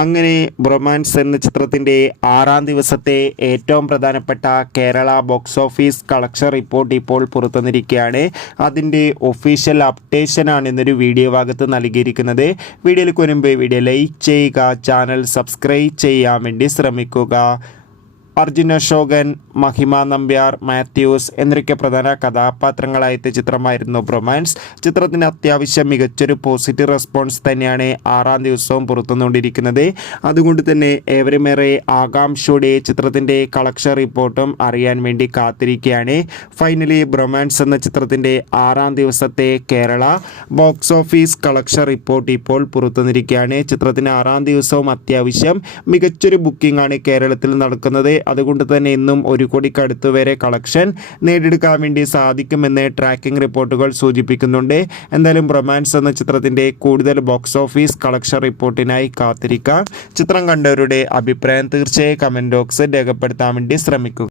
അങ്ങനെ ബ്രൊമാൻസ് എന്ന ചിത്രത്തിൻ്റെ 6-ാം ദിവസത്തെ ഏറ്റവും പ്രധാനപ്പെട്ട Kerala box office collection report ഇപ്പോൾ പുറത്തുവന്നിരിക്കുകയാണ്. അതിൻ്റെ ഒഫീഷ്യൽ അപ്ഡേഷനാണ് ഇന്നൊരു വീഡിയോ ഭാഗത്ത് നൽകിയിരിക്കുന്നത്. വീഡിയോയിലേക്ക് മുൻപ് വീഡിയോ ലൈക്ക് ചെയ്യുക, ചാനൽ സബ്സ്ക്രൈബ് ചെയ്യാൻ വേണ്ടി ശ്രമിക്കുക. അർജുൻ അശോകൻ, മഹിമ നമ്പ്യാർ, മാത്യൂസ് എന്നൊക്കെ പ്രധാന കഥാപാത്രങ്ങളായ ചിത്രമായിരുന്നു ബ്രൊമാൻസ്. ചിത്രത്തിന് അത്യാവശ്യം മികച്ചൊരു പോസിറ്റീവ് റെസ്പോൺസ് തന്നെയാണ് 6-ാം ദിവസവും പുറത്തുനിന്നുകൊണ്ടിരിക്കുന്നത്. അതുകൊണ്ട് തന്നെ ഏവരുമേറെ ആകാംക്ഷയോടെ ചിത്രത്തിൻ്റെ കളക്ഷൻ റിപ്പോർട്ടും അറിയാൻ വേണ്ടി കാത്തിരിക്കുകയാണ്. ഫൈനലി ബ്രൊമാൻസ് എന്ന ചിത്രത്തിൻ്റെ 6-ാം ദിവസത്തെ Kerala box office collection report ഇപ്പോൾ പുറത്തുവന്നിരിക്കുകയാണ്. ചിത്രത്തിന് 6-ാം ദിവസവും അത്യാവശ്യം മികച്ചൊരു ബുക്കിംഗ് ആണ് കേരളത്തിൽ നടക്കുന്നത്. അതുകൊണ്ട് തന്നെ ഇന്നും 1 കോടിക്കടുത്ത് വരെ കളക്ഷൻ നേടിയെടുക്കാൻ വേണ്ടി സാധിക്കുമെന്ന് ട്രാക്കിംഗ് റിപ്പോർട്ടുകൾ സൂചിപ്പിക്കുന്നുണ്ട്. എന്തായാലും ബ്രൊമാൻസ് എന്ന ചിത്രത്തിൻ്റെ കൂടുതൽ ബോക്സ് ഓഫീസ് കളക്ഷൻ റിപ്പോർട്ടിനായി കാത്തിരിക്കാം. ചിത്രം കണ്ടവരുടെ അഭിപ്രായം തീർച്ചയായും കമൻറ്റ് ബോക്സിൽ രേഖപ്പെടുത്താൻ വേണ്ടി ശ്രമിക്കുക.